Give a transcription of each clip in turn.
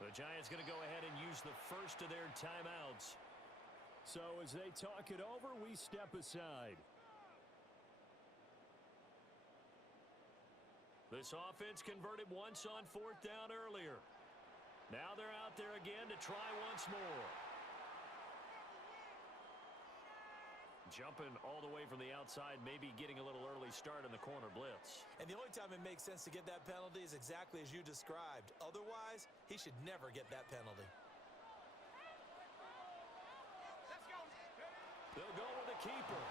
The Giants going to go ahead and use the first of their timeouts. So as they talk it over, we step aside. This offense converted once on fourth down earlier. Now they're out there again to try once more. Jumping all the way from the outside, maybe getting a little early start in the corner blitz. And the only time it makes sense to get that penalty is exactly as you described. Otherwise, he should never get that penalty. They'll go with the keeper.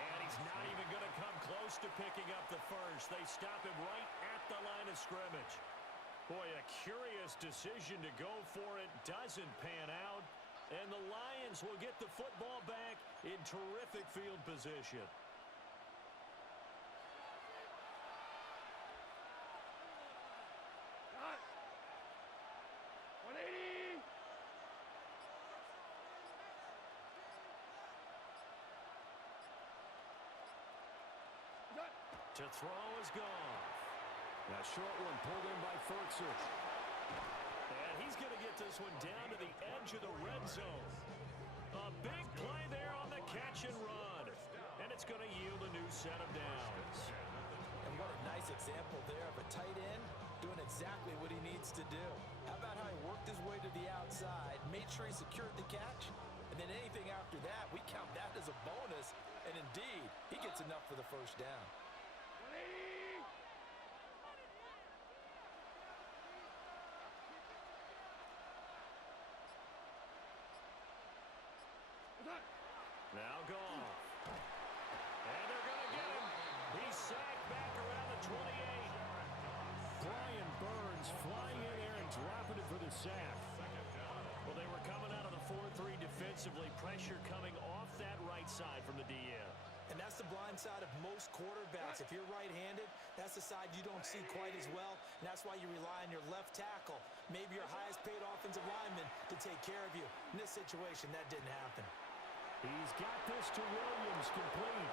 And he's not even going to come close to picking up the first. They stop him right at the line of scrimmage. Boy, a curious decision to go for it. Doesn't pan out. And the Lions will get the football back in terrific field position. Got 180. To throw is gone. That short one pulled in by Ferguson. And he's going to get this one down to the edge of the red zone. A big play there on the catch and run. And it's going to yield a new set of downs. And what a nice example there of a tight end doing exactly what he needs to do. How about how he worked his way to the outside, made sure he secured the catch, and then anything after that, we count that as a bonus. And indeed, he gets enough for the first down. 180. Now gone. And they're going to get him. He's sacked back around the 28. Brian Burns flying in there and dropping it for the sack. Well, they were coming out of the 4-3 defensively. Pressure coming off that right side from the DN. And that's the blind side of most quarterbacks. If you're right-handed, that's the side you don't see quite as well. And that's why you rely on your left tackle, maybe your highest-paid offensive lineman, to take care of you. In this situation, that didn't happen. He's got this to Williams, complete.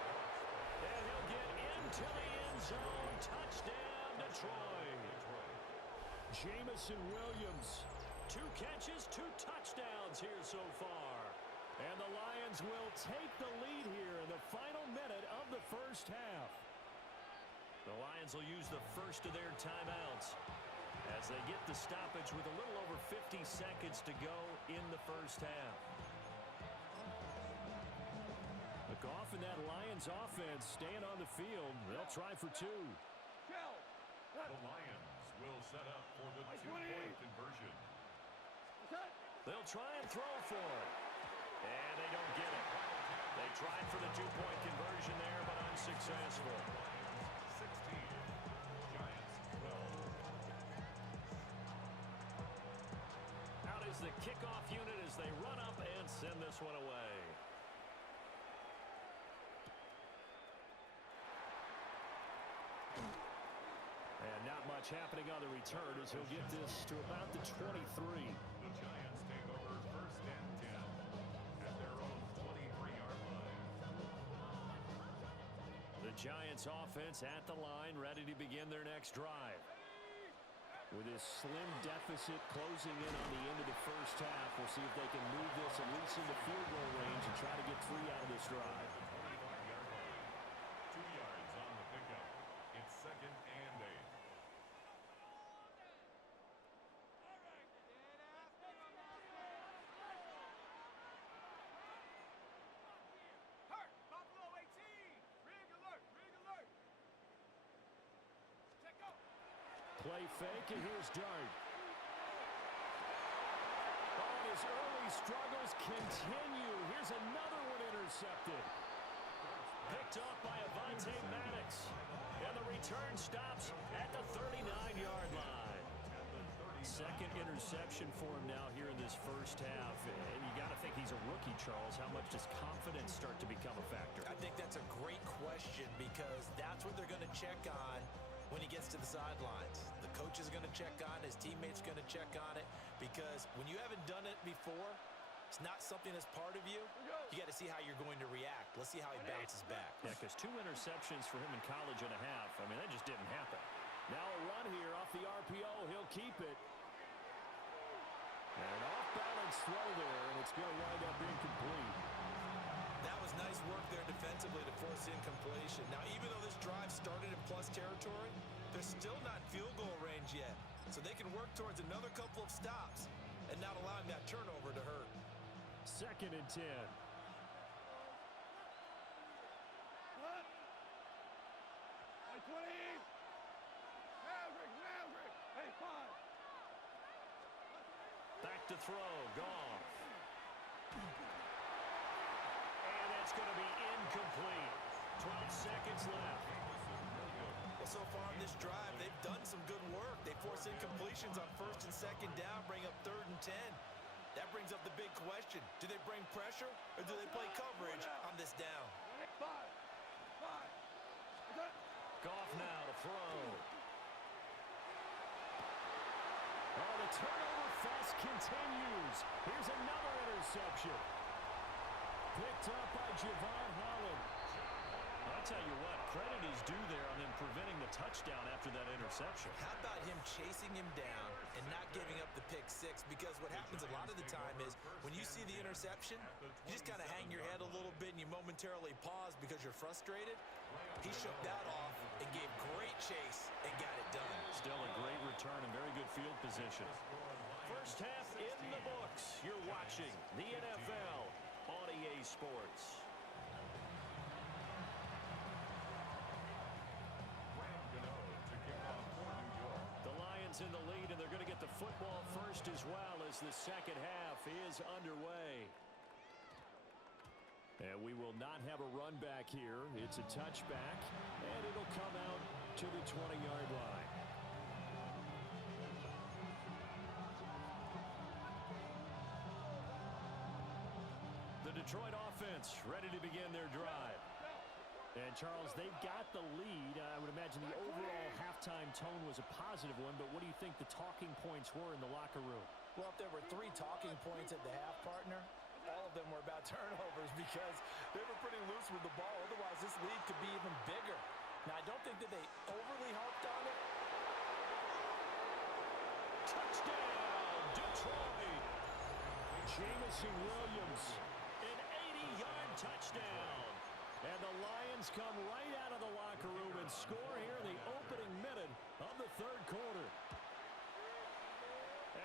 And he'll get into the end zone. Touchdown, Detroit. Jamison Williams. 2 catches, 2 touchdowns here so far. And the Lions will take the lead here in the final minute of the first half. The Lions will use the first of their timeouts as they get the stoppage with a little over 50 seconds to go in the first half. The Goff and that Lions offense staying on the field. They'll try for 2. The Lions will set up for the 2-point conversion. They'll try and throw for it. And they don't get it. They tried for the 2-point conversion there, but unsuccessful. 16. Giants 12. Out is the kickoff unit as they run up and send this one away. And not much happening on the return as he'll get this to about the 23. The Giants take over first and 10 at their own 23-yard line. The Giants offense at the line, ready to begin their next drive. With this slim deficit closing in on the end of the first half, we'll see if they can move this at least into field goal range and try to get 3 out of this drive. 25-yard line. 2 yards on the pickup. It's 2nd and 8. Play fake, and here's Dart. Oh, his early struggles continue. Here's another one intercepted. Picked off by Avonte Maddox. And the return stops at the 39-yard line. Second interception for him now here in this first half. And you got to think he's a rookie, Charles. How much does confidence start to become a factor? I think that's a great question because that's what they're going to check on when he gets to the sidelines. The coach is going to check on it. His teammates are going to check on it because when you haven't done it before, it's not something that's part of you. You got to see how you're going to react. Let's see how he bounces back. Yeah, because 2 interceptions for him in college and a half. I mean, that just didn't happen. Now a run here off the RPO. He'll keep it. An off-balance throw there, and it's going to wind up incomplete. That was nice work there defensively to force incompletion. Now, even though this drive started in plus territory, they're still not field goal range yet. So they can work towards another couple of stops and not allowing that turnover to hurt. 2nd and 10. Back to throw, Goff. And that's going to be incomplete. 12 seconds left. Well, so far in this drive, they've done some good work. They force incompletions on 1st and 2nd down, bring up 3rd and 10. That brings up the big question. Do they bring pressure or do they play coverage on this down? Goff now to throw. Oh, the turnover fest continues. Here's another interception. Picked up by Javon Holland. I'll tell you what, credit is due there on them preventing the touchdown after that interception. How about him chasing him down and not giving up the pick six? Because what happens a lot of the time is when you see the interception, you just kind of hang your head a little bit and you momentarily pause because you're frustrated. He shook that off and gave great chase and got it done. Still a great return and very good field position. First half in the books. You're watching the NFL on EA Sports. The Lions in the lead, and they're going to get the football first as well as the second half is underway. And we will not have a run back here. It's a touchback, and it'll come out to the 20-yard line. The Detroit offense ready to begin their drive. And, Charles, they've got the lead. I would imagine the overall halftime tone was a positive one, but what do you think the talking points were in the locker room? Well, if there were 3 talking points at the half, partner, all of them were about turnovers because they were pretty loose with the ball. Otherwise, this lead could be even bigger. Now, I don't think that they overly harped on it. Touchdown, Detroit! Jamison Williams. An 80-yard touchdown. And the Lions come right out of the locker room and score here in the opening minute of the 3rd quarter.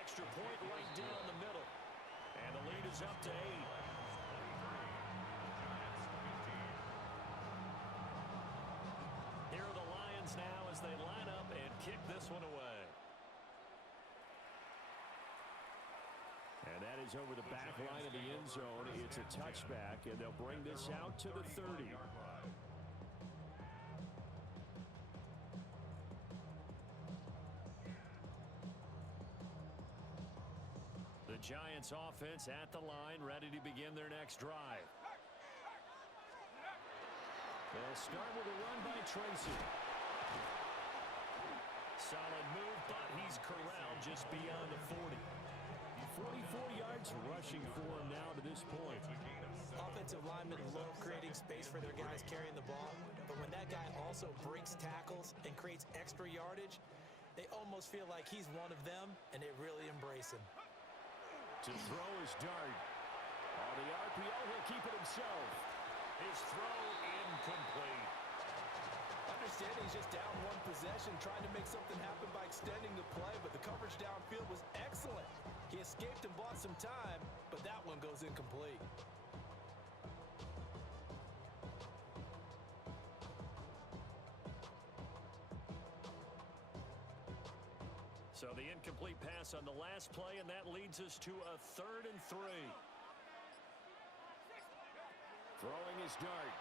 Extra point right down the middle. And the lead is up to 8. Here are the Lions now as they line up and kick this one away. And that is over the back line of the end zone. It's a touchback, and they'll bring this out to the 30. The Giants offense at the line, ready to begin their next drive. They'll start with a run by Tracy. Solid move, but he's corralled just beyond the 40. 44 yards rushing for him now to this point. Offensive linemen love creating space for their guys carrying the ball, but when that guy also breaks tackles and creates extra yardage, they almost feel like he's one of them, and they really embrace him. To throw his dart. On the RPO, he'll keep it himself. His throw incomplete. Understanding he's just down one possession, trying to make something happen by extending the play, but the coverage downfield was excellent. He escaped and bought some time, but that one goes incomplete. So the incomplete pass on the last play, and that leads us to a 3rd and 3. Throwing his dart.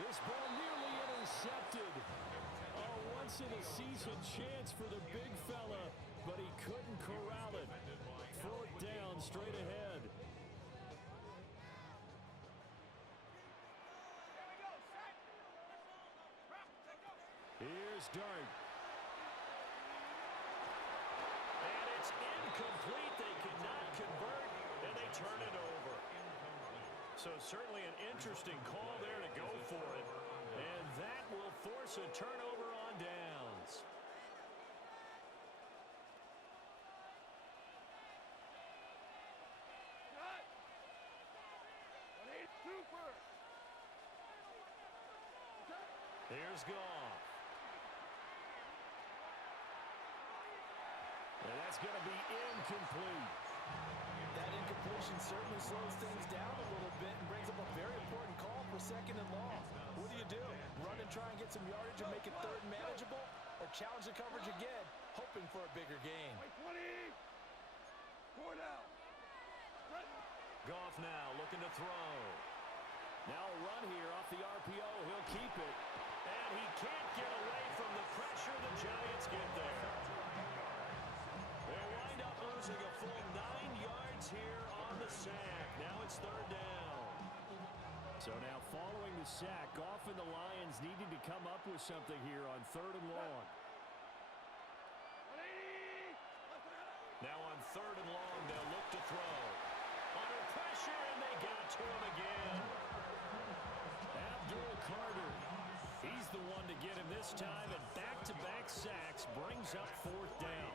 This ball nearly intercepted. A once-in-a-season chance for the big fella, but he couldn't corral it. 4th down, straight ahead. Here's Dart. And it's incomplete. They cannot convert, and they turn it over. So certainly an interesting call there to go for it. And that will force a turnover on downs. is Goff. And that's going to be incomplete. That incompletion certainly slows things down a little bit and brings up a very important call for 2nd and long. What do? Run and try and get some yardage and make it 3rd and manageable? Or challenge the coverage again, hoping for a bigger gain? 20. 4 down. Goff now looking to throw. Now a run here off the RPO. He'll keep it. And he can't get away from the pressure. The Giants get there. They'll wind up losing a full 9 yards here on the sack. Now it's 3rd down. So now following the sack, Goff and the Lions needing to come up with something here on 3rd and long. Now on 3rd and long, they'll look to throw. Under pressure, and they got to him again. Abdul Carter. He's the one to get him this time, and back-to-back sacks brings up 4th down.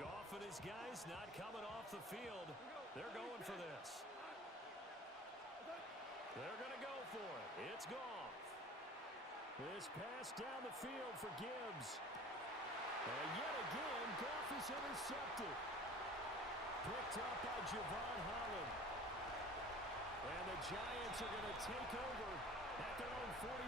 Goff and his guys not coming off the field. They're going for this. They're going to go for it. It's Goff. This pass down the field for Gibbs. And yet again, Goff is intercepted. Picked up by Javon Holland. And the Giants are going to take over at their own 41.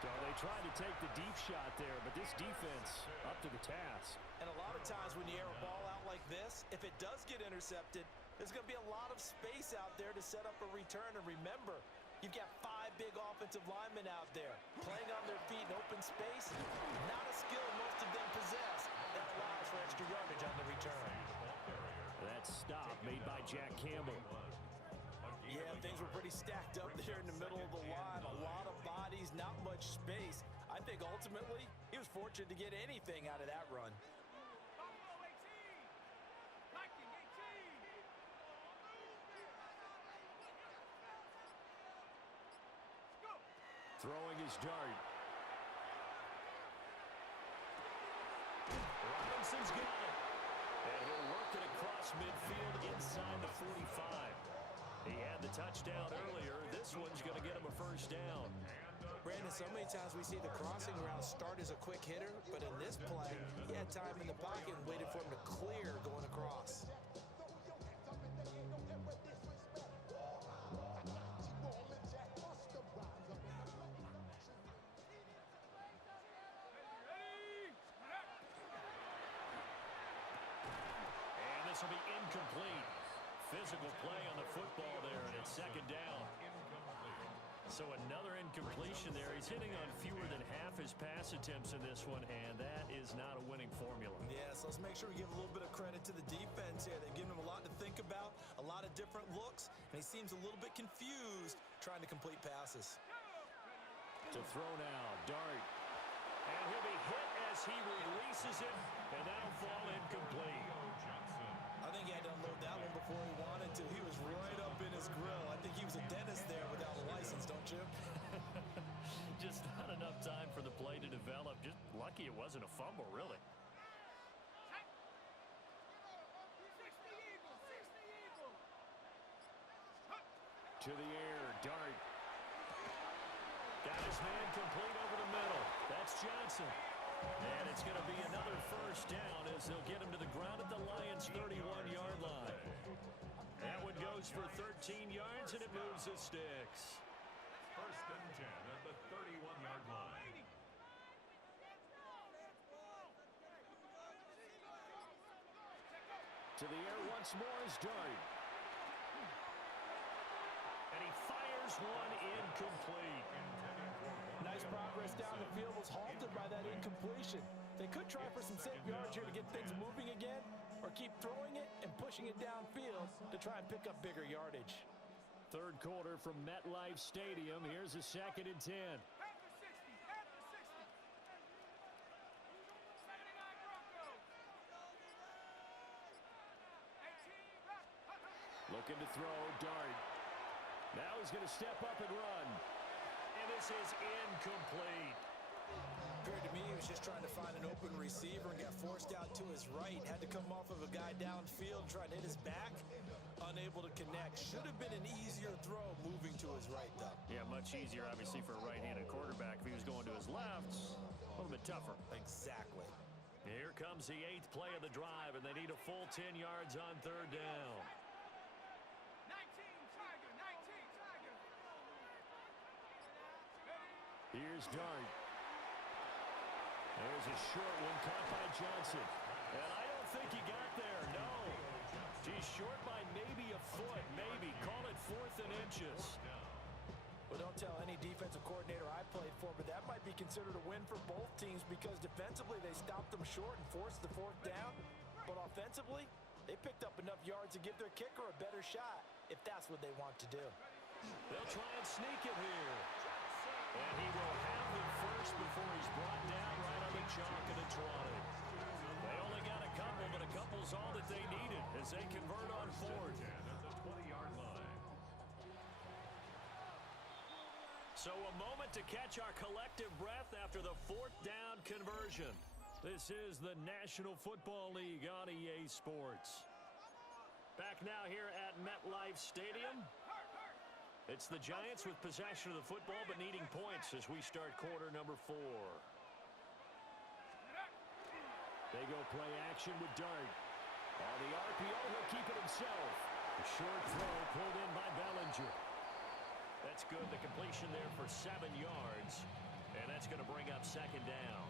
So they tried to take the deep shot there, but this defense up to the task. And a lot of times when you air a ball out like this, if it does get intercepted, there's going to be a lot of space out there to set up a return. And remember, you've got 5 big offensive linemen out there playing on their feet in open space. Not a skill most of them possess that allows for extra yardage on the return. That stop made by Jack Campbell. Yeah, things were pretty stacked up there in the middle of the line. A lot of bodies, not much space. I think ultimately he was fortunate to get anything out of that run. Throwing his dart. Robinson's got it. And he'll work it across midfield inside the 45. He had the touchdown earlier. This one's going to get him a 1st down. Brandon, so many times we see the crossing route start as a quick hitter, but in this play, he had time in the pocket and waited for him to clear going across. And this will be incomplete. Physical play on the football there, and it's 2nd down. So another incompletion there. He's hitting on fewer than half his pass attempts in this one, and that is not a winning formula. Yeah, so let's make sure we give a little bit of credit to the defense here. They've given him a lot to think about, a lot of different looks, and he seems a little bit confused trying to complete passes. To throw now, dart. And he'll be hit as he releases it, and that'll fall incomplete. I think he had to unload that one before he wanted to. He was right up in his grill. I think he was a dentist there without a license, don't you? Just not enough time for the play to develop. Just lucky it wasn't a fumble, really. To the air, dart. Got his man complete over the middle. That's Johnson. And it's going to be another 1st down as they'll get him to the ground at the Lions' 31-yard line. That one goes for 13 yards, and it moves the sticks. 1st and 10 at the 31-yard line. To the air once more is dart. And he fires one incomplete. Nice progress down the field was halted by that incompletion. They could try for some safe yards here to get things moving again, or keep throwing it and pushing it downfield to try and pick up bigger yardage. 3rd quarter from MetLife Stadium. Here's a 2nd and 10. Looking to throw, dart. Now he's going to step up and run. And this is incomplete. Appeared to me he was was just trying to find an open receiver and got forced out to his right. Had to come off of a guy downfield trying to hit his back. Unable to connect. Should have been an easier throw moving to his right, though. Yeah, much easier, obviously, for a right-handed quarterback. If he was going to his left, a little bit tougher. Exactly. Here comes the 8th play of the drive, and they need a full 10 yards on 3rd down. 19 Tiger, 19 Tiger. Here's Dart. There's a short one caught by Johnson. And I don't think he got there, no. He's short by maybe a foot, maybe. Call it 4th and inches. Well, don't tell any defensive coordinator I played for, but that might be considered a win for both teams because defensively they stopped them short and forced the 4th down. But offensively, they picked up enough yards to give their kicker a better shot if that's what they want to do. They'll try and sneak it here. And he will have the first before he's brought down right on the chalk at a 20. They only got a couple, but a couple's all that they needed as they convert on 4th. At the 20-yard line. So a moment to catch our collective breath after the 4th down conversion. This is the National Football League on EA Sports. Back now here at MetLife Stadium. It's the Giants with possession of the football but needing points as we start quarter number 4. They go play action with Dart. On the RPO, he'll keep it himself. A short throw pulled in by Bellinger. That's good. The completion there for 7 yards. And that's going to bring up 2nd down.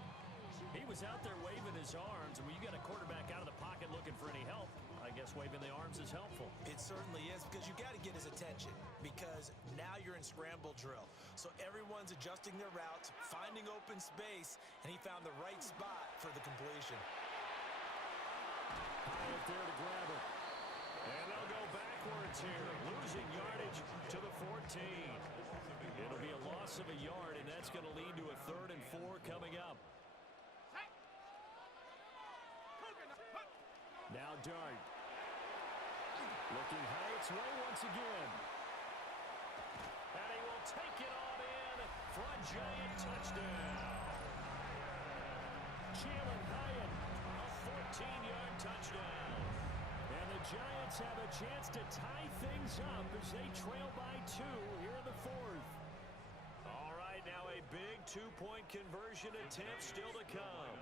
He was out there waving his arms. And when you got a quarterback out of the pocket looking for any help, I guess waving the arms is helpful. It certainly is because you got to get his attention because now you're in scramble drill. So everyone's adjusting their routes, finding open space, and he found the right spot for the completion. Hyatt there to grab it. And they'll go backwards here, losing yardage to the 14. It'll be a loss of a yard, and that's going to lead to a 3rd and 4 coming up. Now Dart. Looking Hyatt's way once again. And he will take it on in for a Giant touchdown. Jalen Hyatt, a 14-yard touchdown. And the Giants have a chance to tie things up as they trail by 2 here in the 4th. All right, now a big 2-point conversion attempt still to come.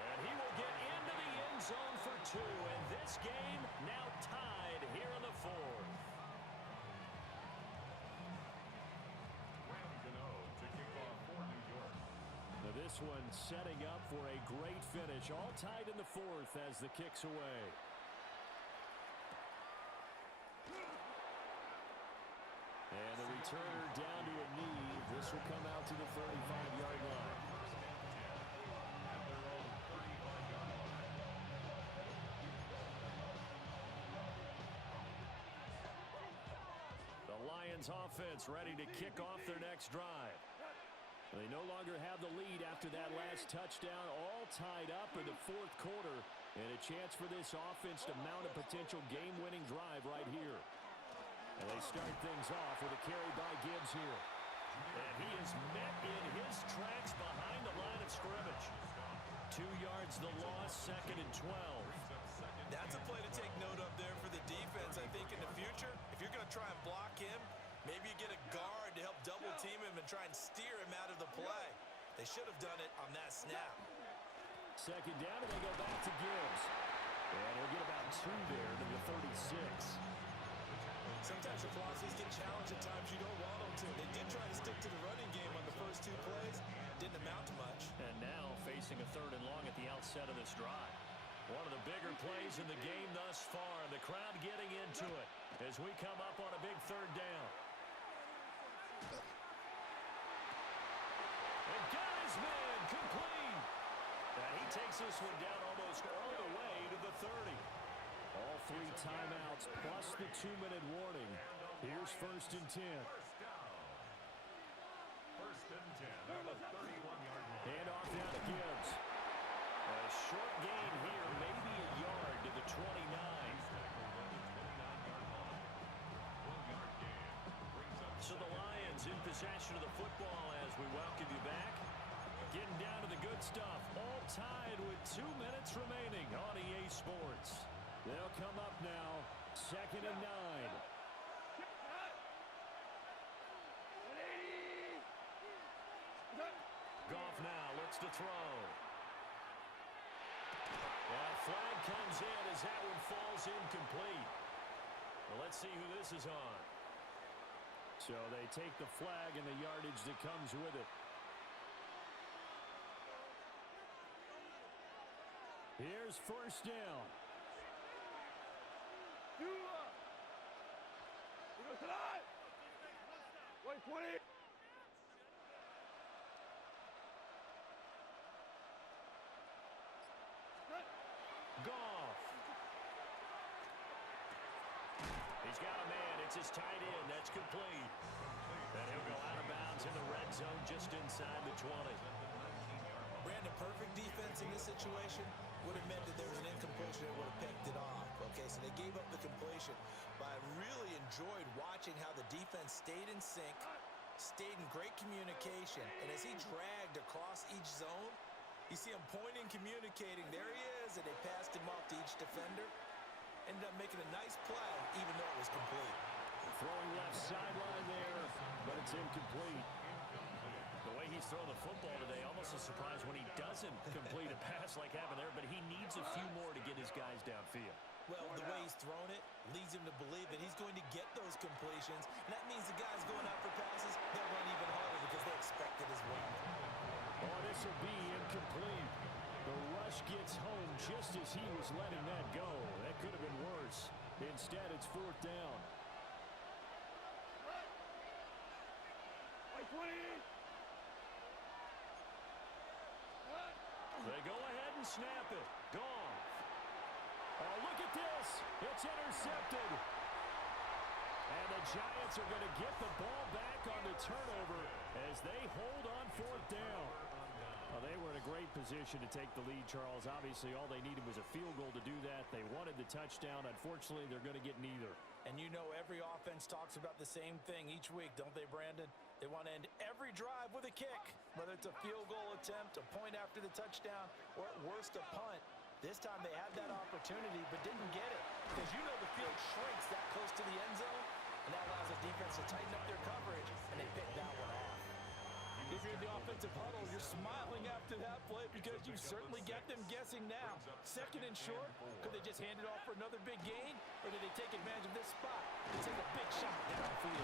And he will get into the end zone for 2, and this game now tied here in the 4th. To kick off for New York. Now this one setting up for a great finish, all tied in the 4th as the kick's away. And the returner down to a knee. This will come out to the 35-yard line. Offense ready to kick off their next drive. They no longer have the lead after that last touchdown, all tied up in the 4th quarter, and a chance for this offense to mount a potential game-winning drive right here. And they start things off with a carry by Gibbs here. And he is met in his tracks behind the line of scrimmage. 2 yards the loss, 2nd and 12. That's a play to take note of there for the defense. I think in the future, if you're going to try and block him, maybe you get a guard to help double team him and try and steer him out of the play. They should have done it on that snap. 2nd down, and they go back to Gibbs. And he'll get about 2 there to the 36. Sometimes your philosophies get challenged at times you don't want them to. They did try to stick to the running game on the first 2 plays. Didn't amount to much. And now facing a 3rd and long at the outset of this drive. One of the bigger plays in the game thus far. The crowd getting into it as we come up on a big 3rd down. And got his man complete. And he takes this one down almost all the way to the 30. All 3 timeouts plus the 2-minute warning. Here's 1st and 10. First and 10 on the 31-yard line. Hand off down to Gibbs. A short gain here, maybe a yard to the 29. So the Lions in possession of the football as we welcome you back. They'll come up now. 2nd and 9. Goff now looks to throw. That flag comes in as that one falls incomplete. Well, let's see who this is on. So they take the flag and the yardage that comes with it. Here's 1st down. Goff. He's got a man. It's his tight end. That's complete. And he'll go out of bounds in the red zone just inside the 20. Brandon, perfect defense in this situation would have meant that there was an incompletion that would have picked it off. Okay, so they gave up the completion. But I really enjoyed watching how the defense stayed in sync, stayed in great communication. And as he dragged across each zone, you see him pointing, communicating. There he is, and they passed him off to each defender. Ended up making a nice play, even though it was complete. Throwing left sideline there, but it's incomplete. The way he's throwing the football today, almost a surprise when he doesn't complete a pass like happened there, but he needs a few more to get his guys downfield. Well, the way he's thrown it leads him to believe that he's going to get those completions, and that means the guys going out for passes, they'll run even harder because they expect it as well. Oh, this will be incomplete. The rush gets home just as he was letting that go. That could have been worse. Instead, it's 4th down. They go ahead and snap it. Goff. Oh, look at this. It's intercepted. And the Giants are going to get the ball back on the turnover as they hold on 4th down. Well, they were in a great position to take the lead, Charles. Obviously, all they needed was a field goal to do that. They wanted the touchdown. Unfortunately, they're going to get neither. And you know every offense talks about the same thing each week, don't they, Brandon? They want to end every drive with a kick, whether it's a field goal attempt, a point after the touchdown, or at worst a punt. This time they had that opportunity but didn't get it because you know the field shrinks that close to the end zone, and that allows the defense to tighten up their coverage, and they picked that one off. If you're in the offensive huddle, you're smiling after that play because you certainly got them guessing now. 2nd and short, could they just hand it off for another big gain, or did they take advantage of this spot and take a big shot downfield?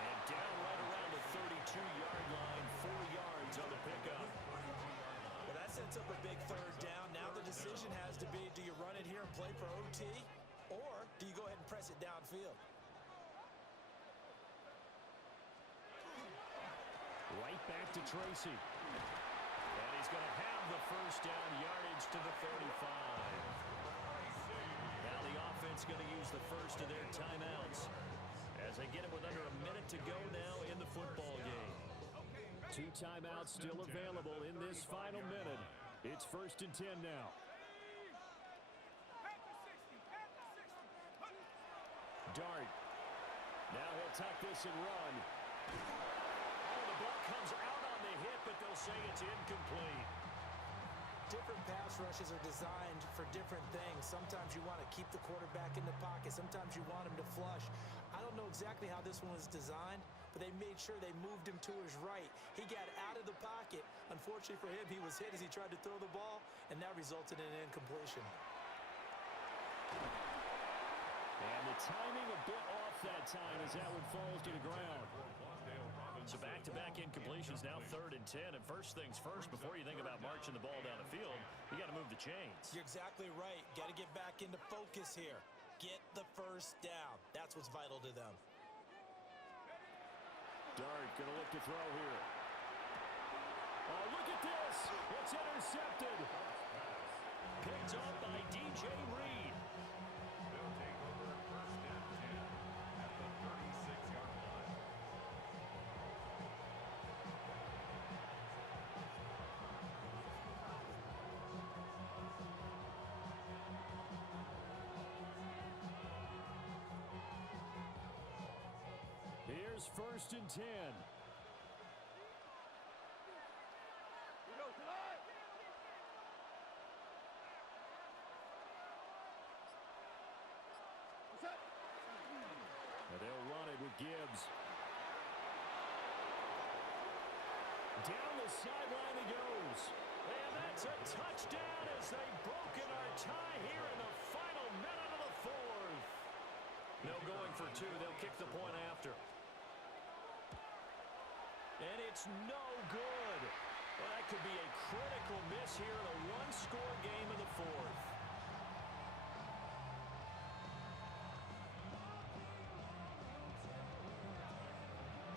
And down right around the 32-yard line, 4 yards on the pickup. Well, that sets up a big 3rd down. Now the decision has to be, do you run it here and play for OT, or do you go ahead and press it downfield? Right back to Tracy. And he's going to have the 1st down, yardage to the 35. Now the offense going to use the first of their timeouts as they get it with under a minute to go now in the football game. 2 timeouts still available in this final minute. It's 1st and 10 now. Dart. Now he'll tuck this and run. The ball comes out on the hit, but they'll say it's incomplete. Different pass rushes are designed for different things. Sometimes you want to keep the quarterback in the pocket. Sometimes you want him to flush. I don't know exactly how this one was designed, but they made sure they moved him to his right. He got out of the pocket. Unfortunately for him, he was hit as he tried to throw the ball, and that resulted in an incompletion. And the timing a bit off that time as that one falls to the ground. So back-to-back incompletions, now 3rd and 10. And first things first, before you think about marching the ball down the field, you got to move the chains. You're exactly right. Got to get back into focus here. Get the 1st down. That's what's vital to them. Dart going to look to throw here. Oh, look at this. It's intercepted. Picked up by DJ Reed. They'll take over 1st and 10 at the 36-yard line. Here's 1st and 10. with Gibbs. Down the sideline he goes. And that's a touchdown as they've broken our tie here in the final minute of the fourth. No going for two. They'll kick the point after. And it's no good. Well, that could be a critical miss here in a one-score game in the fourth.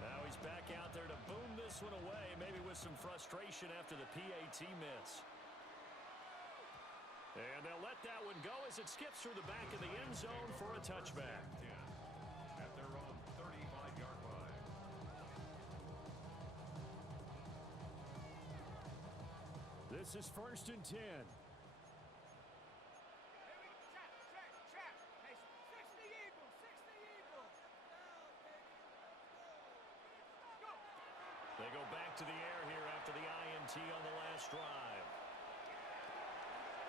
Now he's back out there to boom this one away, maybe with some frustration after the PAT miss. And they'll let that one go as it skips through the back of the end zone for a touchback. At their own 35-yard line. This is 1st and 10. They go back to the air here after the INT on the last drive.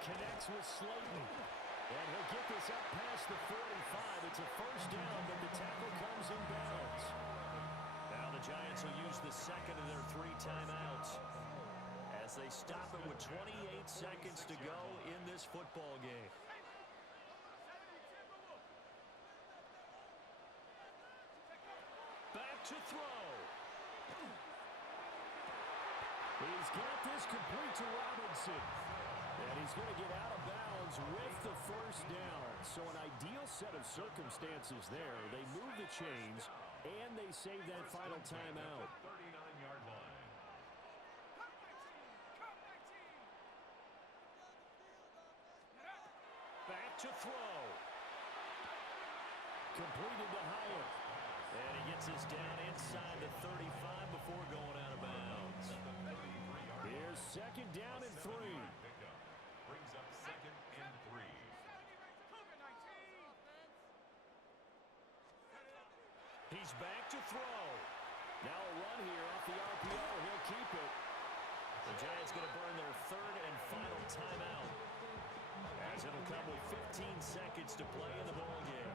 Connects with Slayton. And he'll get this up past the 45. It's a first down, but the tackle comes in bounds. Now the Giants will use the second of their 3 timeouts as they stop it with 28 seconds to go in this football game. Back to throw. He's got this complete to Robinson. And he's going to get out of bounds with the first down. So an ideal set of circumstances there. They move the chains, and they save that final timeout. 39-yard line. Back to throw. Completed to Hyatt. And he gets us down inside the 35 before going out of bounds. Here's 2nd down and 3. Brings up 2nd and 3. He's back to throw. Now a run here off the RPO. He'll keep it. The Giants going to burn their 3rd and final timeout, as it'll come with 15 seconds to play in the ball game.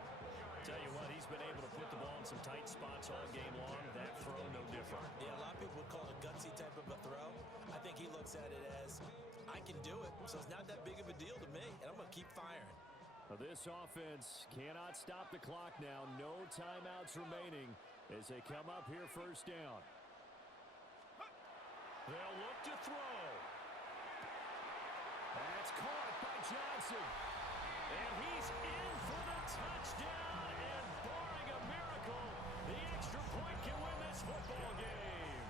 Tell you what, he's been able to put the ball in some tight spots all game long. That throw, no different. Yeah, a lot of people would call it a gutsy type of a throw. I think he looks at it as, I can do it, so it's not that big of a deal to me, and I'm going to keep firing. Now this offense cannot stop the clock now. No timeouts remaining as they come up here 1st down. They'll look to throw. That's caught by Johnson. And he's in for the touchdown. And barring a miracle, the extra point can win this football game.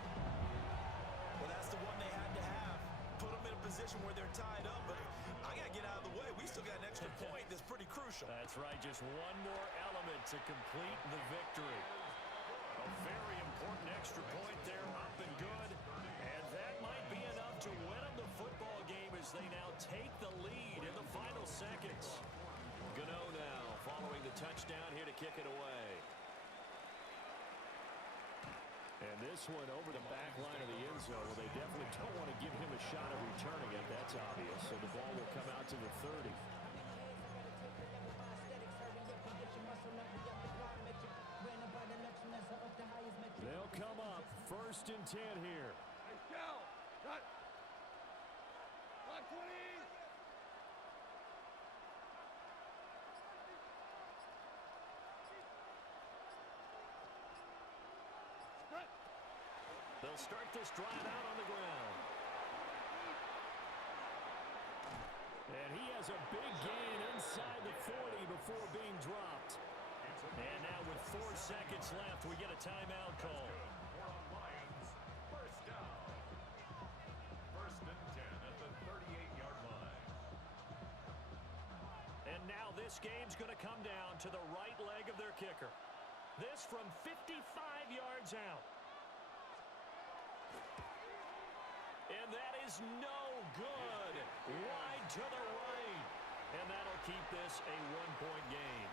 Well, that's the one they had to have. Put them in a position where they're tied up, but I got to get out of the way. We still got an extra point that's pretty crucial. That's right. Just one more element to complete the victory. A very important extra point there, up and good. And that might be enough to win them the football game as they now take the lead in the final seconds. Gano now following the touchdown here to kick it away. And this one over the back line of the end zone. Well, they definitely don't want to give him a shot at returning it. That's obvious. So the ball will come out to the 30. They'll come up 1st and 10 here. They'll start this drive out on the ground. And he has a big gain inside the 40 before being dropped. And now with 4 seconds left, we get a timeout call. Lions, 1st down. 1st and 10 at the 38-yard line. And now this game's going to come down to the right leg of their kicker. This from 55 yards out. And that is no good. Wide to the right. And that'll keep this a 1-point game.